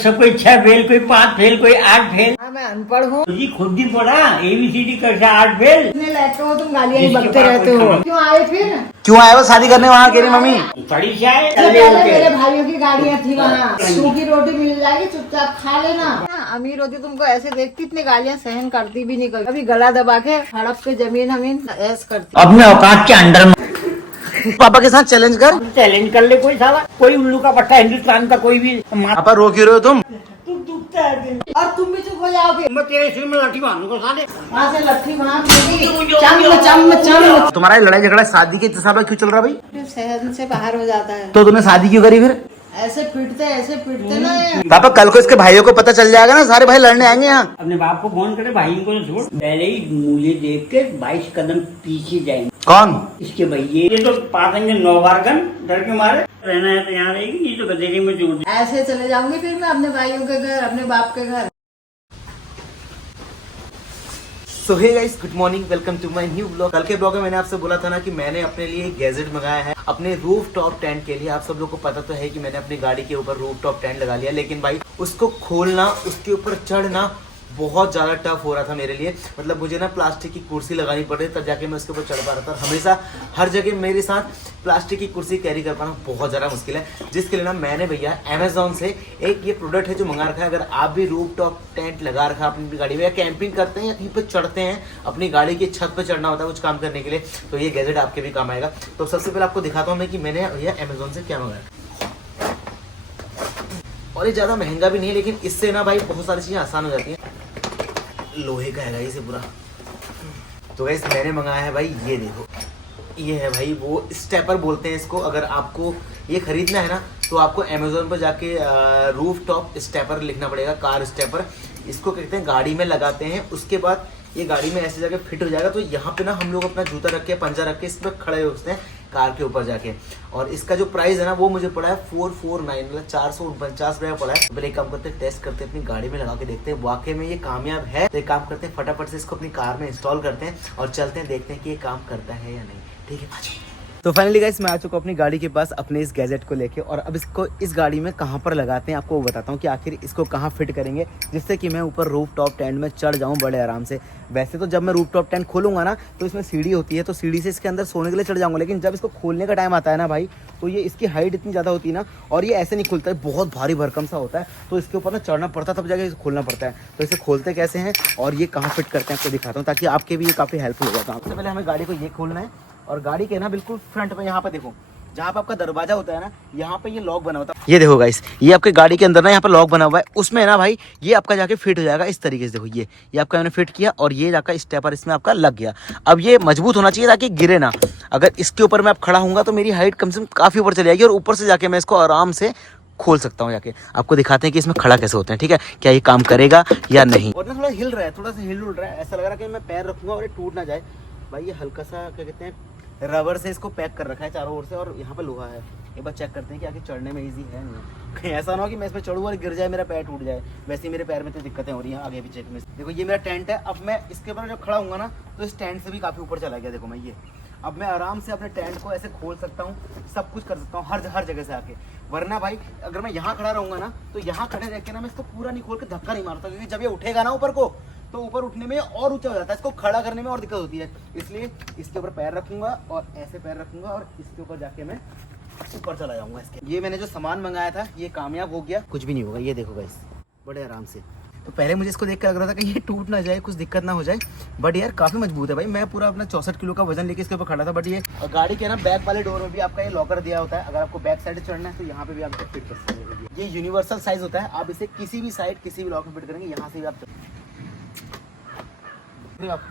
सब कोई 6 फेल, कोई 5 फेल, कोई 8 फेल। हाँ, मैं अनपढ़ हूँ। जी खुद ही पढ़ा ABCD कैसे 8 फेल। इतने लायक हो तुम, गालियाँ ही बकते रहते हो। क्यों आए फिर? क्यों आए वो शादी करने वहाँ कह रही मम्मी? पढ़ी से आए। पहले मेरे भाइयों की गाड़ियाँ थी वहाँ। सूखी रोटी मिल जाएगी, चुपचाप खा लेना। अमीर होती तुमको ऐसे देखती, इतनी गालियाँ सहन करती भी नहीं। कभी गला दबा के हड़प के जमीन हमीन ऐस करती। अपने औकात के अंडर में पापा के साथ चैलेंज कर। चैलेंज कर ले कोई साला, कोई उल्लू का पट्टा हिंदुस्तान का कोई भी। पापा रो क्यों रहे हो तुम? तू दुखता है दिल। और तुम भी चुप हो जाओगे। मैं तेरे सिर में लाठी मारूंगा साले। वहाँ से लट्ठी वहाँ चम चम। तुम्हारा ये लड़ाई झगड़ा शादी के हिसाब क्यों चल रहा भाई? सहन से बाहर हो जाता है। तो तुमने शादी क्यों करी फिर? ऐसे पीटते ना। पापा कल को इसके भाइयों को पता चल जाएगा ना, सारे भाई लड़ने आएंगे यहाँ। अपने बाप को फोन करे, भाई को तो छोड़। पहले ही मुझे देख के 22 कदम पीछे जाएंगे। कौन? इसके भैये ये तो पातेंगे 9 बार गन, डर के मारे। रहना है तो यहाँ रहेगी, नहीं तो गदेरी में जोड़ दे। ऐसे चले जाऊंगी फिर मैं अपने भाइयों के घर, अपने बाप के घर। So hey guys, good morning, welcome to my new blog. कल के ब्लॉग में मैंने आपसे बोला था ना कि मैंने अपने लिए एक गैजेट मंगाया है अपने रूफ टॉप टेंट के लिए। आप सब लोग को पता तो है कि मैंने अपनी गाड़ी के ऊपर रूफ टॉप टेंट लगा लिया, लेकिन भाई उसको खोलना, उसके ऊपर चढ़ना बहुत ज़्यादा टफ हो रहा था मेरे लिए। मतलब मुझे ना प्लास्टिक की कुर्सी लगानी पड़ रही तब जाके मैं उसके ऊपर चढ़ पा रहा था। हमेशा हर जगह मेरे साथ प्लास्टिक की कुर्सी कैरी कर पाना बहुत ज़्यादा मुश्किल है, जिसके लिए ना मैंने भैया अमेजोन से एक ये प्रोडक्ट है जो मंगा रखा है। अगर आप भी रूफ टॉप टेंट लगा रखा है अपनी गाड़ी में, या कैंपिंग करते हैं या कहीं पर चढ़ते हैं, अपनी गाड़ी की छत पर चढ़ना होता है कुछ काम करने के लिए, तो ये गैजेट आपके भी काम आएगा। तो सबसे पहले आपको दिखाता हूँ मैं कि मैंने भैया अमेजोन से क्या मंगाया। और ये ज़्यादा महंगा भी नहीं है, लेकिन इससे ना भाई बहुत सारी चीज़ें आसान हो जाती हैं। लोहे का है इसे पूरा। तो गाइस मैंने मंगाया है भाई, ये देखो, ये है भाई वो स्टेपर बोलते हैं इसको। अगर आपको ये खरीदना है ना तो आपको अमेजोन पर जाके रूफ टॉप स्टेपर लिखना पड़ेगा, कार स्टेपर इसको कहते हैं। गाड़ी में लगाते हैं, उसके बाद ये गाड़ी में ऐसे जाके फिट हो जाएगा। तो यहाँ पे ना हम लोग अपना जूता रख के, पंजा रख के इस पर खड़े होते हैं कार के ऊपर जाके। और इसका जो प्राइस है ना वो मुझे पड़ा है 449, मतलब 449 रुपया पड़ा है। पहले एक काम करते हैं, टेस्ट करते हैं, अपनी गाड़ी में लगा के देखते हैं वाकई में ये कामयाब है। तो एक काम करते हैं, फटाफट से इसको अपनी कार में इंस्टॉल करते हैं और चलते हैं, देखते हैं कि ये काम करता है या नहीं। ठीक है, तो फाइनली गाइस मैं आ चुका हूँ अपनी गाड़ी के पास अपने इस गैजेट को लेके। और अब इसको इस गाड़ी में कहाँ पर लगाते हैं आपको वो बताता हूँ कि आखिर इसको कहाँ फिट करेंगे, जिससे कि मैं ऊपर रूफ टॉप टेंट में चढ़ जाऊँ बड़े आराम से। वैसे तो जब मैं रूफ टॉप टेंट खोलूँगा ना तो इसमें सीढ़ी होती है, तो सीढ़ी से इसके अंदर सोने के लिए चढ़ जाऊँगा। लेकिन जब इसको खोलने का टाइम आता है ना भाई, तो ये इसकी हाइट इतनी ज़्यादा होती है ना, और ये ऐसे नहीं खुलता है, बहुत भारी भरकम सा होता है। तो इसके ऊपर ना चढ़ना पड़ता है, तब जाके इसे खोलना पड़ता है। तो इसे खोलते कैसे हैं और ये कहाँ फिट करते हैं आपको दिखाता हूँ, ताकि आपके भी ये काफ़ी हेल्पफुल होगा। तो सबसे पहले हमें गाड़ी को ये खोलना है, और गाड़ी के ना बिल्कुल फ्रंट में यहाँ पे देखो, जहाँ पे आपका दरवाजा होता है ना, यहाँ पे ये लॉक बना होता है। ये देखो गाइस, ये आपके गाड़ी के अंदर ना यहाँ पे लॉक बना हुआ है, उसमें ना भाई ये आपका जाके फिट हो जाएगा इस तरीके से। देखो ये आपका मैंने फिट किया, और ये आपका स्टेपर इसमें आपका लग गया। अब ये मजबूत होना चाहिए ताकि गिरे ना। अगर इसके ऊपर मैं आप खड़ा हूँगा तो मेरी हाइट कम से कम काफ़ी ऊपर चली जाएगी, और ऊपर से जाके मैं इसको आराम से खोल सकता हूँ। जाके आपको दिखाते हैं कि इसमें खड़ा कैसे होते हैं, ठीक है, क्या ये काम करेगा या नहीं। और ना थोड़ा हिल रहा है, थोड़ा सा हिल रहा है, ऐसा लग रहा है कि मैं पैर रखूँगा और ये टूट ना जाए। भाई ये हल्का सा क्या कहते हैं, रबर से इसको पैक कर रखा है चारों ओर से, और यहाँ पे लोहा है। एक बार चेक करते हैं कि आगे चढ़ने में इजी है नहीं। कहीं ऐसा ना हो कि मैं इसमें चढ़ूँ और गिर जाए, मेरा पैर टूट जाए। वैसे ही मेरे पैर में तो दिक्कतें हो रही हैं आगे पीछे में। देखो ये मेरा टेंट है, अब मैं इसके ऊपर जब खड़ा हूँगा ना तो इस टेंट से भी काफ़ी ऊपर चला गया। देखो मैं ये, अब मैं आराम से अपने टेंट को ऐसे खोल सकता हूँ, सब कुछ कर सकता हूँ हर जगह से आके। वरना भाई अगर मैं यहाँ खड़ा रहूँगा ना तो यहाँ खड़े रह के ना मैं इसको पूरा नहीं खोल के धक्का नहीं मारता, क्योंकि जब ये उठेगा ना ऊपर को तो ऊपर उठने में और ऊंचा हो जाता है, इसको खड़ा करने में और दिक्कत होती है। इसलिए इसके ऊपर पैर रखूंगा और ऐसे पैर रखूंगा, और इसके ऊपर जाके मैं ऊपर चला जाऊंगा इसके। ये मैंने जो सामान मंगाया था ये कामयाब हो गया, कुछ भी नहीं होगा। ये देखो गाइस, बड़े आराम से। तो पहले मुझे इसको देख कर लग रहा था कि ये टूट ना जाए, कुछ दिक्कत ना हो जाए, बट यार काफ़ी मजबूत है भाई। मैं पूरा अपना 64 किलो का वजन लेके इसके ऊपर खड़ा था। बट ये गाड़ी के ना बैक वाले डोर में भी आपका ये लॉकर दिया होता है। अगर आपको बैक साइड चढ़ना है तो यहाँ पे भी आप फिट कर सकते हैं। ये यूनिवर्सल साइज होता है, आप इसे किसी भी साइड किसी भी लॉक में फिट करेंगे, यहाँ से भी आप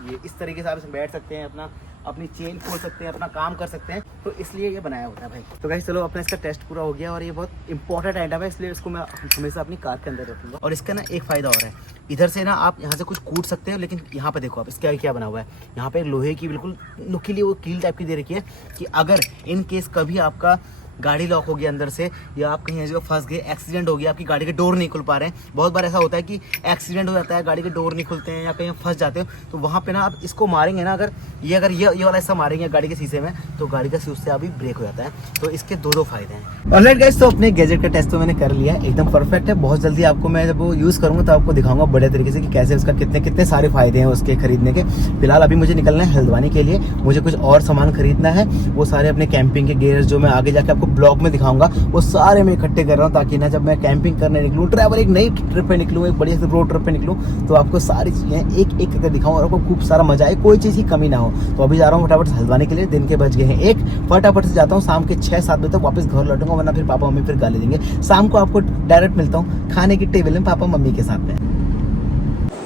ये इस तरीके से आप इसमें बैठ सकते हैं, अपनी चेन खोल सकते हैं, अपना काम कर सकते हैं। तो इसलिए ये बनाया होता है भाई। तो गाइस चलो अपना इसका टेस्ट पूरा हो गया, और ये बहुत इंपॉर्टेंट आइटम है, इसलिए इसको मैं हमेशा अपनी कार के अंदर रखूंगा। और इसका ना एक फ़ायदा और है, इधर से ना आप यहाँ से कुछ कूट सकते हो, लेकिन यहाँ पे देखो आप इसका क्या बना हुआ है। यहाँ पे लोहे की बिल्कुल नुकीली वो कील टाइप की दे रखी है, कि अगर इन केस कभी आपका गाड़ी लॉक हो गई अंदर से, या आप कहीं जगह फंस गए, एक्सीडेंट हो गया, आपकी गाड़ी के डोर नहीं खुल पा रहे हैं। बहुत बार ऐसा होता है कि एक्सीडेंट हो जाता है, गाड़ी के डोर नहीं खुलते हैं या कहीं फंस जाते हो, तो वहाँ पे ना आप इसको मारेंगे ना, अगर ये वाला हिस्सा मारेंगे गाड़ी के शीशे में, तो गाड़ी का उससे अभी ब्रेक हो जाता है। तो इसके दो फायदे हैं। ऑलराइट गाइस, तो अपने गैजेट का टेस्ट तो मैंने कर लिया है, एकदम परफेक्ट है। बहुत जल्दी आपको मैं जब वो यूज़ करूँगा तो आपको दिखाऊंगा बढ़िया तरीके से कि कैसे उसका कितने सारे फायदे हैं उसके खरीदने के। फिलहाल अभी मुझे निकलना है हल्द्वानी के लिए, मुझे कुछ और सामान खरीदना है, वो सारे अपने कैंपिंग के गियर्स जो मैं आगे जाके आपको ब्लॉग में दिखाऊंगा, वो सारे मैं इकट्ठे कर रहा हूँ, ताकि ना जब मैं कैंपिंग करने निकलूँ, ट्रैवल एक नई ट्रिप पे निकलूँ, एक बढ़िया से रोड ट्रिप पे निकलूँ, तो आपको सारी चीज़ें एक एक करके दिखाऊँ और आपको खूब सारा मजा आए, कोई चीज़ की कमी ना हो। तो अभी जा रहा हूँ फटाफट से हल्द्वानी के लिए। दिन के बज गए हैं 1, फटाफट से जाता हूँ, शाम के 6-7 बजे तक वापस घर लौटूंगा, वरना फिर पापा मम्मी फिर गाली देंगे। शाम को आपको डायरेक्ट मिलता हूँ खाने की टेबल में पापा मम्मी के साथ में।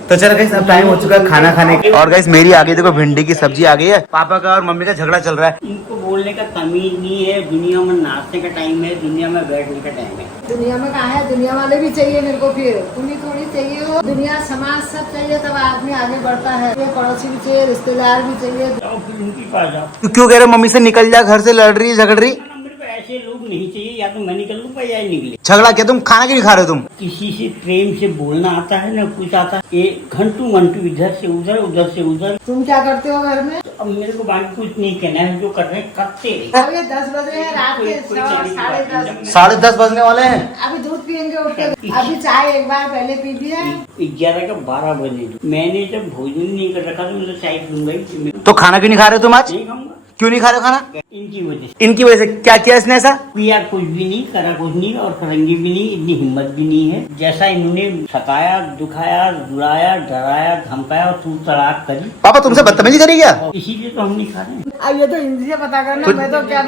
तो चलो गाइस, अब टाइम हो चुका है खाना खाने की, और गाइस मेरी आ गई देखो भिंडी की सब्जी आ गई है। पापा का और मम्मी का झगड़ा चल रहा है। इनको बोलने का तमीज नहीं है, दुनिया में नाचने का टाइम है, दुनिया में बैठने का टाइम है। दुनिया में कहा है, दुनिया वाले भी चाहिए मेरे को, फिर तुम भी थोड़ी चाहिए हो, दुनिया समाज सब चाहिए, तब आदमी आगे बढ़ता है। ये पड़ोसी भी चाहिए, रिश्तेदार भी चाहिए। जाओ फिर उनके पास जाओ। तू क्यों कह रहे मम्मी से निकल जा, घर से लड़ रही है, झगड़ रही? मेरे को ऐसे लोग नहीं चाहिए, या तो मैं निकल लूंगा या ये निकले। झगड़ा क्या, तुम खाना क्यों नहीं खा रहे हो? तुम किसी से प्रेम से बोलना आता है ना, कुछ आता है, ये घंटू मंटू इधर से उधर, उधर से उधर। तुम क्या करते हो घर में? अब मेरे को बाकी कुछ नहीं कहना है, जो कर रहे हैं करते रहे। अब ये 10 बज रहे हैं रात के, 10:30। 10:30 बजने वाले हैं। अभी दूध पियेंगे उठ के, अभी चाय एक बार पहले पी दिया। 11 का 12 बजे मैंने जब भोजन नहीं कर रखा तो मैं तो चाय पीऊंगा ही। तो खाना क्यों नहीं खा रहे हो तुम आज? नहीं खाऊंगा। क्यों नहीं खा रहे हो खाना? इनकी वजह से। इनकी वजह से क्या किया इसने ऐसा? किया कुछ भी नहीं, करा कुछ नहीं, और करेंगे भी नहीं, इतनी हिम्मत भी नहीं है। जैसा इन्होंने सताया, दुखाया, रुलाया, डराया, धमकाया और तू तड़ाक करी। पापा तुमसे बदतमीजी करी क्या? इसीलिए तो हम नहीं खा रहे हैं। अब ये तो इनसे पता करना, मैं तो क्या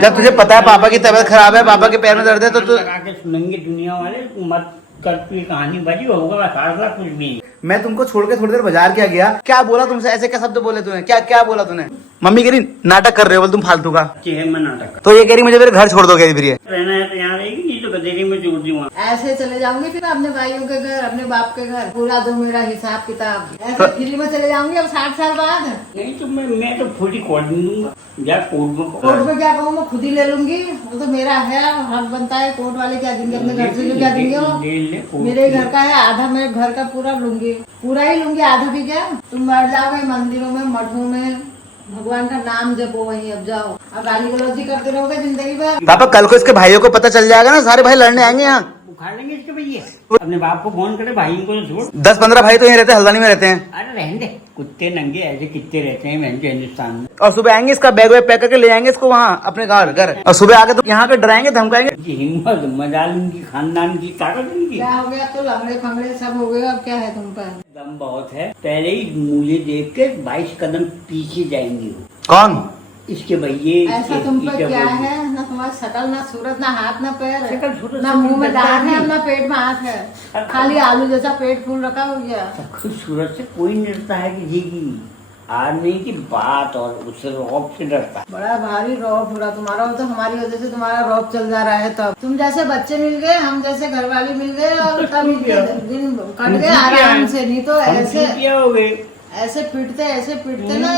जब तुझे पता है पापा की तबीयत खराब है, पापा के पैर में दर्द है, तो लगा के सुनेंगे दुनिया वाले, मत कर तू कहानी बजी होगा, फासला कुछ भी नहीं। मैं तुमको छोड़ के थोड़ी देर बाजार क्या गया, क्या बोला तुमसे, ऐसे क्या शब्द बोले तूने, क्या बोला तूने? मम्मी कह रही नाटक कर रहे हो बोल तुम फालतू का। मैं नाटक तो ये कह रही मुझे मेरे घर छोड़ दो, कह रही रहना है तो यहाँ रहेगी, नहीं तो गदेरी में जोड़ दी वहाँ। ऐसे चले जाऊंगी फिर अपने भाइयों के घर, अपने बाप के घर, पूरा दो मेरा हिसाब किताब। ऐसे फ्री में चले जाऊंगी अब 60 साल बाद। नहीं तो मैं तो फुटी कोर्ट में दूंगा, या कोर्ट में क्या कहूँ, मैं खुद ही ले लूंगी, वो तो मेरा है, हक बनता है। कोर्ट वाले क्या देंगे, अपने घर से जो क्या देंगे वो मेरे घर का है, आधा मेरे घर का पूरा लूंगी, पूरा ही लूंगी, आधा भी क्या। तुम बैठ जाओगे मंदिरों में, मठों में, भगवान का नाम जपो, वहीं अब जाओ, अब गाली गलौजी करते रहोगे जिंदगी भर। पापा कल को इसके भाइयों को पता चल जाएगा ना, सारे भाई लड़ने आएंगे यहाँ, उखाड़ लेंगे इसके भैया। अपने बाप को फोन करे, भाई को तो छोड़। 10-15 भाई तो यहीं रहते हैं, हल्द्वानी में रहते हैं। अरे रहने दे, कुत्ते नंगे ऐसे कितने रहते हैं हिंदुस्तान में। और सुबह आएंगे, इसका बैग वैग पैक करके ले जाएंगे इसको वहाँ अपने घर, और सुबह आके तो यहाँ पे डराएंगे, धमकाएंगे। हिम्मत मजाल उनकी, खानदान की ताकत उनकी। क्या हो गया, तो लंगड़े फंगड़े सब हो गए, अब क्या है तुम पर? दम बहुत है, पहले ही मुझे देख के 22 कदम पीछे जाएंगे वो। कौन? इसके भैये। ऐसा तुम पर क्या है, ना तुम्हारी शकल, ना सूरत, ना हाथ, ना पैर, ना मुंह में दांत है, ना पेट में हाथ है, खाली आलू जैसा पेट फूल रखा हो गया। खूबसूरत से कोई नहीं डरता है किसी की, आदमी की बात और उससे रौब से डरता है। बड़ा भारी रौब हो रहा तुम्हारा, वो तो हमारी वजह से तुम्हारा रौब चल जा रहा है। तब तुम जैसे बच्चे मिल गए, हम जैसे घर वाले मिल गए, और तब दिन कट गए आराम से। नहीं तो ऐसे पिटते ना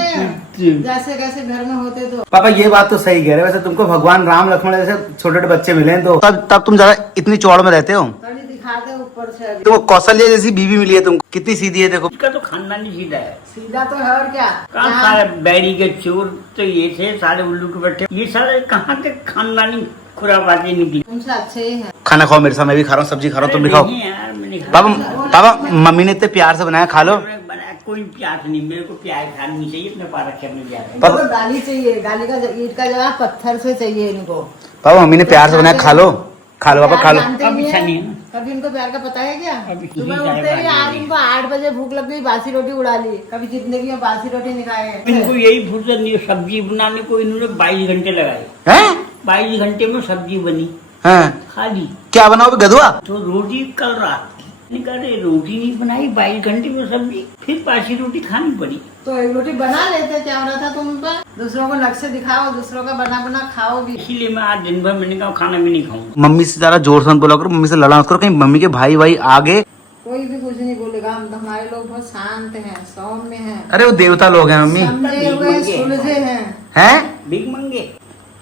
जैसे कैसे घर में होते। तो पापा ये बात तो सही कह रहे, वैसे तुमको भगवान राम लक्ष्मण जैसे छोटे छोटे बच्चे मिले तो तब तुम ज्यादा इतनी चौड़ में रहते हो। थोड़ी दिखाते ऊपर से। तो कौशल्या जैसी बीवी मिली है तुमको, कितनी सीधी है देखो। उसका तो खानदान ही सीधा है। सीधा तो है, और क्या। कहाँ सारे बैरी के चोर तो ये थे, सारे उल्लू के बैठे, ये सारे कहाँ के खानदानी खुराबाजी निकली। तुमसे अच्छे ही है। खाना खाओ मेरे साथ, मैं भी खा रहा हूँ, सब्जी खा रहा हूँ, तुम भी खाओ। पापा मम्मी ने इतने प्यार से बनाया, खा लो। कोई प्यास नहीं, मेरे को प्याज खानी चाहिए, अपने पार रखे अपने प्याज। इनको गाली चाहिए, गाली का ईट का जवाब पत्थर से चाहिए इनको। पापा मम्मी ने प्यार से बनाया, खा लो पापा खा लो। कभी इनको प्यार का पता है क्या? सुबह उठते ही आज इनको 8 बजे भूख लग गई, बासी रोटी उड़ा ली, कभी जिंदगी में बासी रोटी नहीं खाए। इनको यही फुर्सत नहीं, सब्जी बनाने को इन्होंने 22 घंटे लगाए। 22 घंटे में सब्जी बनी खाली। क्या बनाओ गधुआ? तो रोटी कल रात रोटी नहीं बनाई, 22 घंटे में सब्जी, फिर बासी रोटी खानी पड़ी। तो एक रोटी बना लेते, क्या हो रहा था तुम पर? दूसरों को नक्शे दिखाओ, दूसरों का बना खाओ भी। इसीलिए मैं आज दिन भर मैंने कहा खाना भी नहीं खाऊंगा। मम्मी से ज्यादा जोर से बोला करो, मम्मी से लड़ा मत करो, कहीं मम्मी के भाई आगे कोई भी कुछ नहीं बोलेगा। हम हमारे लोग बहुत शांत हैं, सौम्य हैं। अरे वो देवता लोग हैं मम्मी, समझे हुए सुलझे हैं। भीख मंगे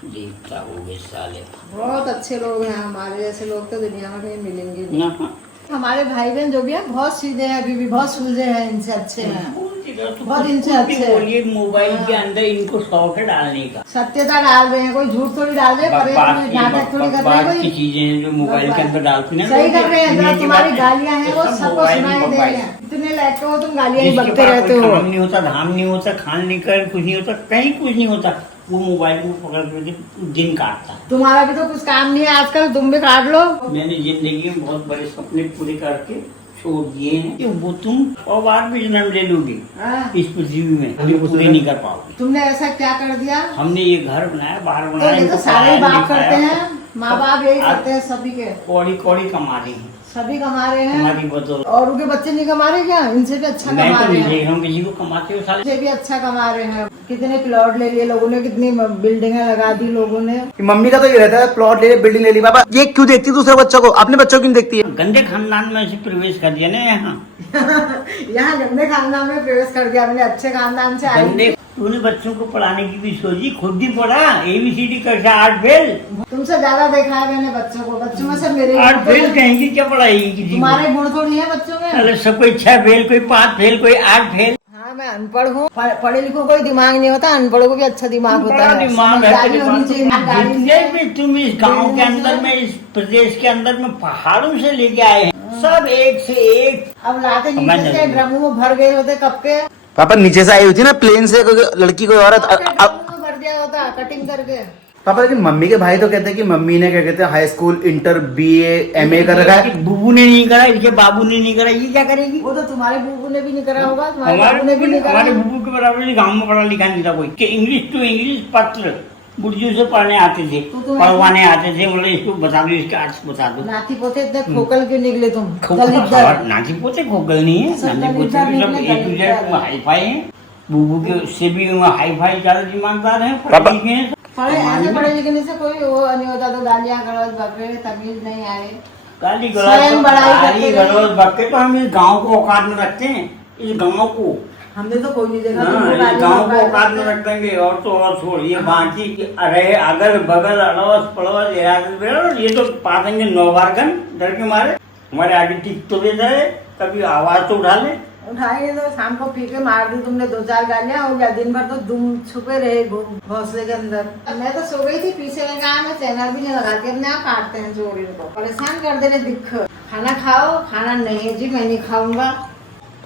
देवता हो गए साले। बहुत अच्छे लोग हैं, हमारे जैसे लोग तो दुनिया में कहीं मिलेंगे नहीं। यहाँ हमारे भाई बहन जो भी है बहुत सीधे हैं, अभी भी बहुत सुलझे हैं, इनसे अच्छे हैं, बहुत इनसे अच्छे हैं। बोलिए मोबाइल के अंदर इनको शौक है डालने का, सत्यता डाल रहे हैं, कोई झूठ थोड़ी डाल रहे हैं, नाटक थोड़ी कर रहे हैं, बकवास की कोई चीजें हैं जो मोबाइल के अंदर डालती हैं, सही कर रहे हैं। जरा सुनने के तुम्हारी बाद गालियां हैं वो ये सब सबको मोबाइल सुनाई में दे रही हैं, इतने लायक हो तुम गालियां ही जिसके बकते पास रहते कोई हो। काम नहीं होता, धाम नहीं होता, खान नहीं कर कुछ नहीं होता, कहीं कुछ नहीं होता, वो मोबाइल को पकड़ करके दिन काटता है। तुम्हारा भी तो कुछ काम नहीं है आजकल, तुम भी काट लो। मैंने जिंदगी में बहुत बड़े सपने पूरे करके छोड़ दिए हैं कि वो तुम 100 बार भी जन्म ले लोगे हाँ। इस पृथ्वी में, कभी पूरे नहीं कर पाओगे। तुमने ऐसा क्या कर दिया? हमने ये घर बनाया, बाहर तो बनाया, ये तो इनको सारे पढ़ाया, बाप करते लिखाया, हैं, माँ बाप यही करते हैं सभी के, कौड़ी कौड़ी कमा रही हैं सभी कमा रहे हैं। हमारी बदौलत। और उनके बच्चे नहीं कमा रहे क्या? इनसे भी अच्छा मैं कमा तो रहे नहीं हैं, देख रहा हूँ किसी को कमाते हुए साले। इनसे भी अच्छा कमा रहे हैं। कितने प्लॉट ले लिए लोगों ने, कितनी बिल्डिंगें लगा दी लोगों ने। मम्मी का तो ये रहता है, प्लॉट ले बिल्डिंग ले ली। पापा ये क्यों देखती है दूसरे बच्चों को, अपने बच्चों को क्यों देखती है? गंदे खानदान में ऐसे प्रवेश कर दिया ना यहाँ। यहाँ गंदे खानदान में प्रवेश कर दिया, मैंने अच्छे खानदान से आई। गंदे तूने बच्चों को पढ़ाने की भी सोची, खुद भी पढ़ा, ABCD कक्षा 8 फेल। तुमसे ज्यादा देखा है मैंने बच्चों को, बच्चों में से मेरे 8 फेल कहेंगे क्या पढ़ाई किसी को? तुम्हारे गुण थोड़ी है बच्चों में। अरे सब कोई 6 फेल, कोई 5 फेल, कोई 8 फेल। हाँ मैं अनपढ़ हूँ, पढ़े लिखों कोई दिमाग नहीं होता, अनपढ़ों को भी अच्छा दिमाग होता बड़ा है। दिमाग है समझदारी तेरे होनी पास। चाहिए, समझदारी जितने से। भी तुम इस गांव के अंदर में, इस प्रदेश के अंदर में पहाड़ों से लेके आए हैं, सब एक से एक। अब लाते मैं नीचे से नहीं। ड्रमों में भर गए होते कब के, पापा नीचे से आई हुई थी ना प्लेन से, कोई लड़की कोई औरत। ड्रमों में भर दिया होता कटिंग करके। पापा लेकिन मम्मी के भाई तो कहते हैं कि मम्मी ने क्या कहते हैं high school, inter, BA, MA कर रखा है। बुबू ने नहीं करा, इसके बाबू ने नहीं करा, ये क्या करेगी? वो तो तुम्हारे बुबू ने भी नहीं करा होगा, तुम्हारे बाबू ने भी नहीं करा। हमारे बुबू के बराबर गांव में पढ़ा लिखा नहीं था कोई, कि इंग्लिश टू इंग्लिश पत्र बुर्जू से पढ़ने आते थे, तो तुम पढ़वाने आते थे, बोले इसको बता दो, इसका अर्थ बता दो। नाती पोते इतने खोकल क्यों निकले तुम? नाती पोते खोकल नहीं है, सब नाती पोते दलिद्दर सब निकले, A to Z दलिद्दर। हाई फाई है। बुबू के से भी हाई फाई ज्यादा दिमागदार है, पापा- पढ़े लिखे हैं। पढ़े ऐसे पढ़े लिखने से कोई वो नहीं होता, तो गालियाँ गलौज बकरे तमीज नहीं आए। गाली स्वयं बड़ाई करते रहे। गलौज बक्के तो हम इस गांव को औकात में रखते हैं, इस गांव को। हमने तो कोई नहीं देखा, हाँ, तुमको ये गालियाँ गांव को बकरे औकात में रख देंगे, और तो और छोड़िए बाकी अरे अगल बगल अड़ोस पड़ोस ये तो पा देंगे 9 बार गन डर के मारे। हमारे आगे टिक तो दे जाए, कभी आवाज तो उठा ले। उठाएंगे तो शाम को पी के मार दी तुमने 2-4 गालियाँ, हो गया दिन भर तो तुम छुपे रहे घोंसले के अंदर। मैं तो सो गई थी, पीछे में कहा मैं चैनल भी नहीं लगा के अपने आप काटते हैं चोरी को, परेशान कर दे रहे दिख। खाना खाओ, खाना नहीं जी मैं नहीं खाऊंगा।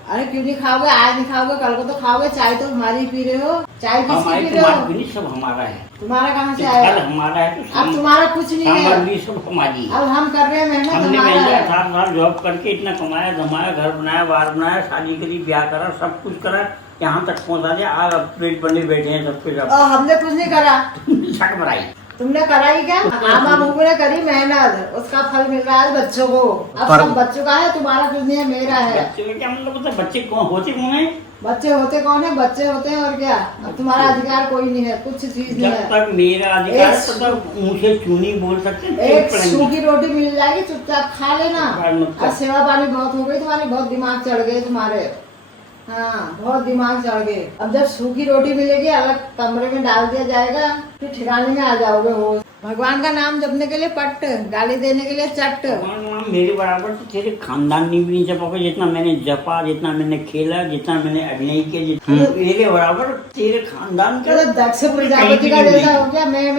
अरे क्यों नहीं खाओगे? आज नहीं खाओगे, कल को तो खाओगे। चाय तो हमारी ही पी रहे हो, चाय किसकी हमारी पी रहे हो? तुम्हारी भी सब हमारा है, तुम्हारा कहाँ से घर आया? हमारा है तो अब तुम्हारा कुछ नहीं है, सामग्री सब हमारी है। अब हम कर रहे हैं मेहनत, हमने हमारा पहले है। 18 साल जॉब करके इतना कमाया धमाया, घर बनाया, बार बनाया, शादी करी, ब्याह करा, सब कुछ करा, यहाँ तक पहुँचा दिया। आज अब पेट बने बैठे हैं सब कुछ। और हमने कुछ नहीं करा, छक बनाई तुमने कराई क्या? मामा बहू ने करी मेहनत, उसका फल मिल रहा है बच्चों को। अब सब बच्चों का है, तुम्हारा कुछ नहीं है, मेरा है। बच्चे में क्या मतलब होता है? बच्चे कौन होते कौन है? बच्चे होते कौन है? बच्चे होते हैं और क्या। अब तुम्हारा अधिकार कोई नहीं है, कुछ चीज नहीं जब है। तक मेरा अधिकार एक- तब तक मुझे चूनी बोल सकते हैं, एक पेट पड़ेंगे। सूखी रोटी मिल जाएगी, चुपचाप खा लेना। बाल मत कर। अब सेवा पानी बहुत हो गई तुम्हारी, बहुत दिमाग चढ़ गए तुम्हारे। हाँ बहुत दिमाग चढ़ गए। अब जब सूखी रोटी मिलेगी, अलग कमरे में डाल दिया जाएगा, फिर ठिकाने में आ जाओगे। हो भगवान का नाम जपने के लिए पट्ट, गाली देने के लिए चट्ट। भगवान मेरे बराबर तो तेरे खानदान ने भी नहीं जपा होगा, जितना मैंने जपा, जितना मैंने खेला, जितना मैंने अभिनय किया, जितना मेरे बराबर तेरे खानदान के मतलब दक्ष प्रजापति का जैसा हो गया। मैंने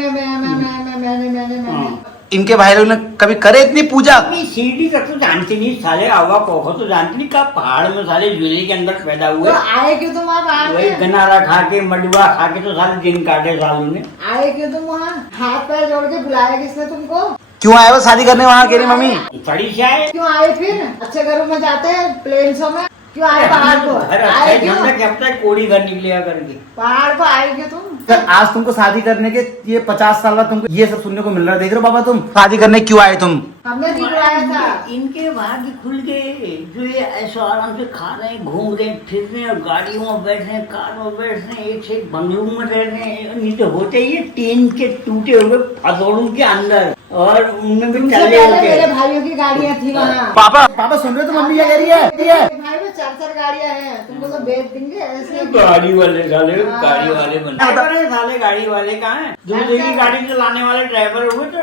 इनके भाई लोग ने कभी करे इतनी पूजा? सीढ़ी का तो जानते नहीं साले, आवा पोखो तो जानते नहीं, का पहाड़ में साले झूले के अंदर पैदा हुए। तो आए क्यों तुम वहाँ? वही गनारा खा के मडुआ खा के तो साले दिन काटे सालों ने। आए क्यों तुम वहाँ? हाथ पैर जोड़ के बुलाया किसने तुमको? क्यों आए वो शादी करने वहाँ कह रही मम्मी? सड़ी से आए, क्यों आए फिर? अच्छे घरों में जाते हैं, प्लेन्सों में क्यों आए? पहाड़ को घर आए क्यों? जब तक कोड़ी घर निकलेगा करके। पहाड़ को आए क्यों तुम? आज तुमको शादी करने के ये 50 साल बाद तुमको ये सब सुनने को मिल रहा है। देख रहे हो बाबा, तुम शादी करने क्यों आए तुम? हमने भी बुलाया था। इनके भाग्य खुल गए, जो ये ऐसे आराम से खा रहे हैं, घूम रहे हैं, फिर रहे हैं, गाड़ियों में बैठ रहे हैं, कार में बैठ रहे हैं, एक से एक बंगलों में रह रहे हैं। नहीं तो होते ही टीन के टूटे हुए फदोड़ों के अंदर, और उनमें भी तुमसे चले पहले होते। मेरे भाइयों की गाड़ियाँ थी वहाँ। पापा पापा सुन रहे हो तो मम्मी क्या कह रही है? भाई में 4 गाड़ियां हैं, तुमको तो बेच देंगे ऐसे। गाड़ी वाले साले हाँ। गाड़ी वाले बनते हैं साले, गाड़ी वाले कहाँ हैं? दूसरे की गाड़ी चलाने वाले ड्राइवर हुए तो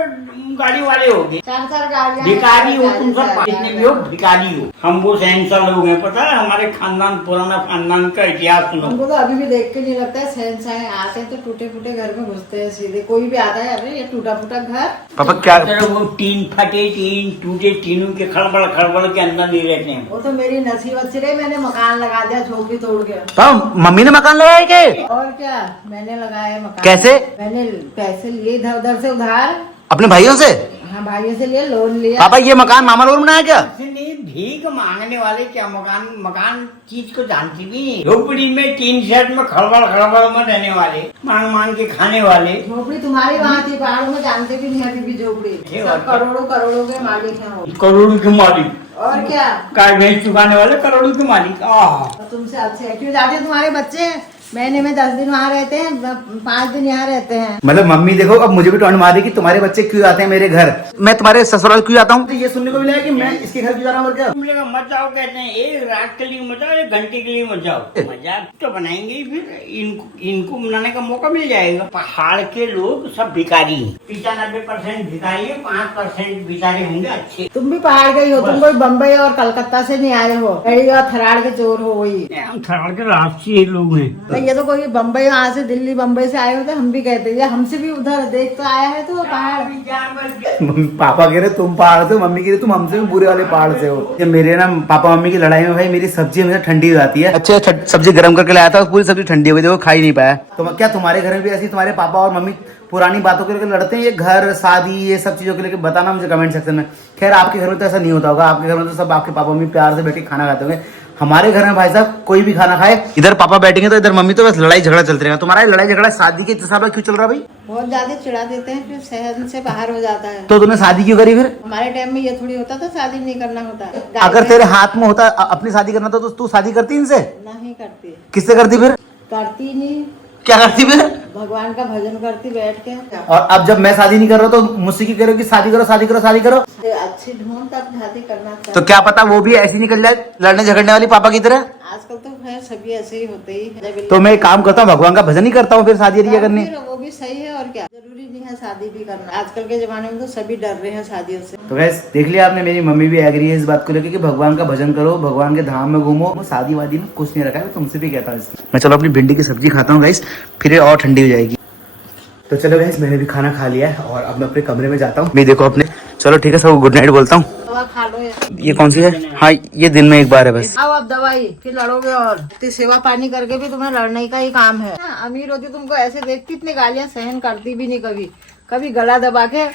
गाड़ी वाले हो गए। 4 गाड़ियां। भिखारी हो तुम सब, जितने भी हो भिखारी हो। हम वो शहंशाह लोग हैं, पता है हमारे खानदान, पुराना खानदान का इतिहास सुनो। हमको तो अभी भी देख के नहीं लगता है शहंशाह। आते हैं तो टूटे फूटे घर में घुसते हैं सीधे। कोई भी आता है, अरे ये टूटा फूटा घर। पापा क्या वो टीन फटे, टीन टूटे, टीनों के खड़बड़ खड़बड़ के अंदर नहीं रहते हैं। वो तो मेरी नसीब अच्छी रही, मैंने मकान लगा दिया झोपड़ी तोड़ के। पापा मम्मी ने मकान लगाया के? और क्या, मैंने लगाया मकान। कैसे? मैंने पैसे लिए इधर उधर से उधार, अपने भाइयों से? हाँ भाइयों से लिए, लोन लिया। पापा ये मकान मामा लोग ने बनाया क्या? ऐसे नहीं, भीख मांगने वाले क्या मकान, मकान चीज को जानती भी नहीं। झोपड़ी में टीन शेड में खड़बड़ खड़बड़ में रहने वाले, मांग मांग के खाने वाले। झोपड़ी तुम्हारी वहाँ थी, पहाड़ों में जानते भी नहीं अभी भी झोपड़ी। ये सब बात है। करोड़ों करोड़ों के मालिक हैं वो। करोड़ों के मालिक, और क्या, गाय भैंस चुकाने वाले करोड़ों के मालिक। और तुमसे अच्छे है। क्यों जाते तुम्हारे बच्चे महीने में 10 दिन वहाँ रहते हैं, 5 दिन यहाँ रहते हैं। मतलब मम्मी देखो अब मुझे भी टॉन्ट मार दी कि तुम्हारे बच्चे क्यों आते हैं मेरे घर, मैं तुम्हारे ससुराल क्यों आता हूँ। तो ये सुनने को मिला है कि मैं इसके घर क्यों जा रहा हूँ और क्या? तुम लोग मत जाओ कहते हैं, एक रात के लिए मत जाओ, 1 घंटे के लिए मत जाओ। मजाक तो बनाएंगे ही, फिर इनको मनाने का मौका मिल जाएगा। पहाड़ के लोग सब भिखारी हैं, 95% भिखारी है, 5% बेचारे होंगे अच्छे। तुम भी पहाड़ गई हो, तुम कोई बम्बई और कलकत्ता से नहीं आए हो, कहीं और थराड़ के चोर हो। वही हम थराड़ के राष्ट्रीय लोग हैं। ये तो कोई बम्बई, वहाँ से दिल्ली बम्बई से आए होते, हम भी कहते हैं हमसे भी उधर देख तो आया है तो वो पहाड़। पापा कह रहे तुम पहाड़ से हो, मम्मी कह रही तुम हमसे भी बुरे वाले पहाड़ से हो। ये मेरे ना पापा मम्मी की लड़ाई में भाई मेरी सब्जी हमेशा ठंडी हो जाती है। अच्छा सब्जी गर्म करके लाया था, पूरी सब्जी ठंडी हो गई, देखो खा ही नहीं पाया। तो क्या तुम्हारे घर में भी ऐसी तुम्हारे पापा और मम्मी पुरानी बातों को लेकर लड़ते हैं? ये घर शादी ये सब चीजों को लेकर बताना मुझे कमेंट सेक्शन में। खैर आपके घर में तो ऐसा नहीं होता होगा, आपके घर में तो सब आपके पापा मम्मी प्यार से बैठ के खाना खाते होंगे। हमारे घर में भाई साहब कोई भी खाना खाए, इधर पापा बैठेंगे तो इधर मम्मी, तो बस लड़ाई झगड़ा चलते रहेगा। तुम्हारा लड़ाई झगड़ा शादी के हिसाब से क्यों चल रहा भाई? बहुत ज्यादा चिढ़ा देते हैं, फिर सहन से बाहर हो जाता है। तो तुमने शादी क्यों करी फिर? हमारे टाइम में ये थोड़ी होता था शादी नहीं करना होता। अगर तेरे हाथ में होता अपनी शादी करना था तो तू शादी करती इनसे? नहीं करती। किससे करती फिर? करती नहीं। क्या करती फिर? भगवान का भजन करती बैठ के। और अब जब मैं शादी नहीं कर रहा तो मुझसे की कह रहे हो कि शादी करो शादी करो शादी करो? अच्छी ढूंढ तब शादी करना चाहिए। तो क्या पता वो भी ऐसी निकल जाए लड़ने झगड़ने वाली पापा की तरह। आजकल तो खैर सभी ऐसे ही होते ही हैं। तो मैं एक काम करता हूँ, भगवान का भजन ही करता हूँ फिर शादी रिया करनी। फिर वो भी सही है, और क्या, जरूरी नहीं है शादी भी करना। आजकल के जमाने में तो सभी डर रहे हैं शादियों से। तो गैस देख लिया आपने, मेरी मम्मी भी एग्री है इस बात को लेकर कि भगवान का भजन करो, भगवान के धाम में घूमो। शादी वादी में कुछ नहीं रखा है, मैं तुमसे भी कहता हूँ। मैं चलो अपनी भिंडी की सब्जी खाता हूँ गाइस, फिर और ठंडी हो जाएगी। तो चलो गाइस मैंने भी खाना खा लिया है और अब मैं अपने कमरे में जाता हूँ। मैं देखो अपने, चलो ठीक है सब गुड नाइट बोलता हूँ। दवा खा लो। ये कौन सी है? हाँ ये दिन में एक बार है बस। आओ अब दवाई, फिर लड़ोगे। और इतनी सेवा पानी करके भी तुम्हें लड़ने का ही काम है। अमीर होती तुमको ऐसे देखती, इतनी गालियां सहन करती भी नहीं। कभी कभी गला दबा के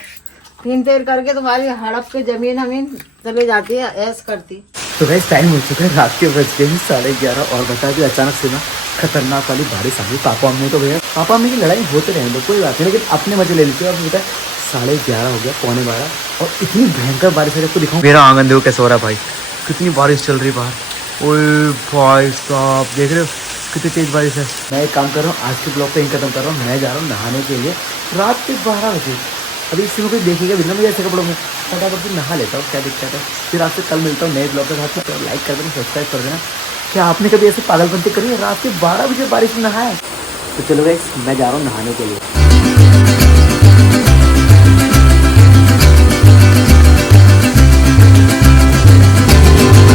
तीन तेर करके तुम्हारी हड़प के जमीन हमीन चले जाती है, ऐस करती। तो गाइस टाइम हो चुका है, रात के बज गए 11:30 और बता दी अचानक से ना खतरनाक वाली बारिश आ गई। पापा मम्मी तो भैया पापा मम्मी की लड़ाई होते रहेंगे कोई बात नहीं, लेकिन अपने मजे ले लेते। और बेटा 11:30 हो गया, 11:15 और इतनी भयंकर बारिश है। आपको दिखाऊं मेरा आंगन देखो कैसे हो रहा है भाई, कितनी बारिश चल रही बाहर। ओए भाई साहब देख रहे हो कितनी तेज बारिश है। मैं एक काम कर रहा हूँ, आज के ब्लॉग पे इन खत्म कर रहा हूँ। मैं जा रहा हूँ नहाने के लिए रात के 12 बजे। अभी इसी में कोई देखेगा बिना मुझे ऐसे कपड़ों में, फटाफट से नहा लेता हूँ, क्या दिक्कत है। फिर आपसे कल मिलता हूँ नए ब्लॉग के साथ में। तो लाइक कर देना, सब्सक्राइब कर देना। क्या आपने कभी ऐसे पागलपंती करी है रात के 12 बजे बारिश में नहाए? तो चलो गाइस मैं जा रहा हूँ नहाने के लिए।